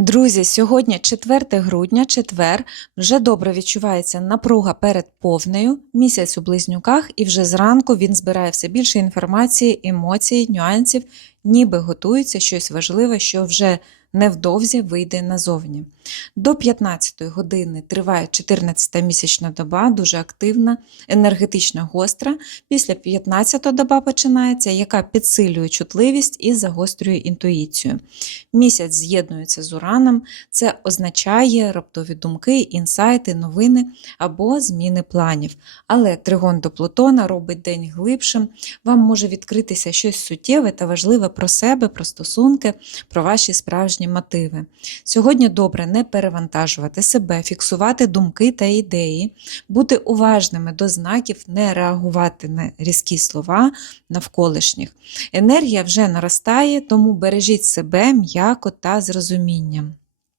Друзі, сьогодні 4 грудня, четвер, вже добре відчувається напруга перед повнею, місяць у близнюках, і вже зранку він збирає все більше інформації, емоцій, нюансів, ніби готується щось важливе, що вже невдовзі вийде назовні. До 15 години триває 14-та місячна доба, дуже активна, енергетично гостра. Після 15 доба починається, яка підсилює чутливість і загострює інтуїцію. Місяць з'єднується з Ураном, це означає раптові думки, інсайти, новини або зміни планів. Але тригон до Плутона робить день глибшим, вам може відкритися щось суттєве та важливе про себе, про стосунки, про ваші справжні мотиви. Сьогодні добре не перевантажувати себе, фіксувати думки та ідеї, бути уважними до знаків, не реагувати на різкі слова навколишніх. Енергія вже наростає, тому бережіть себе м'яко та з розумінням.